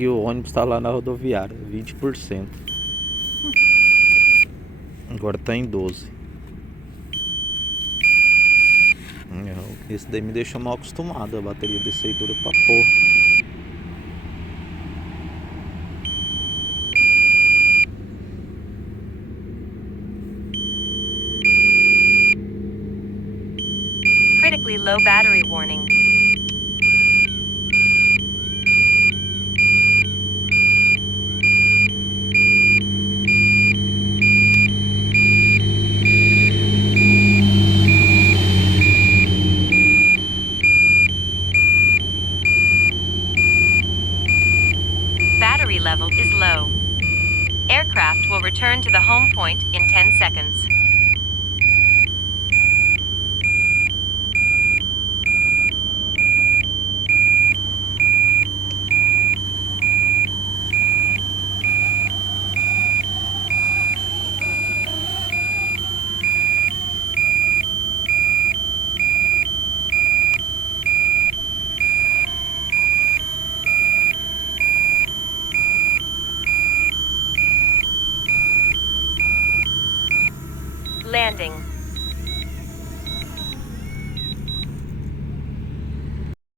E o ônibus tá lá na rodoviária, 20%. Agora tá em 12. Esse daí me deixou mal acostumado. A bateria desse aí dura pra porra. Critically low battery warning. Battery level is low. Aircraft will return to the home point in 10 seconds. Landing.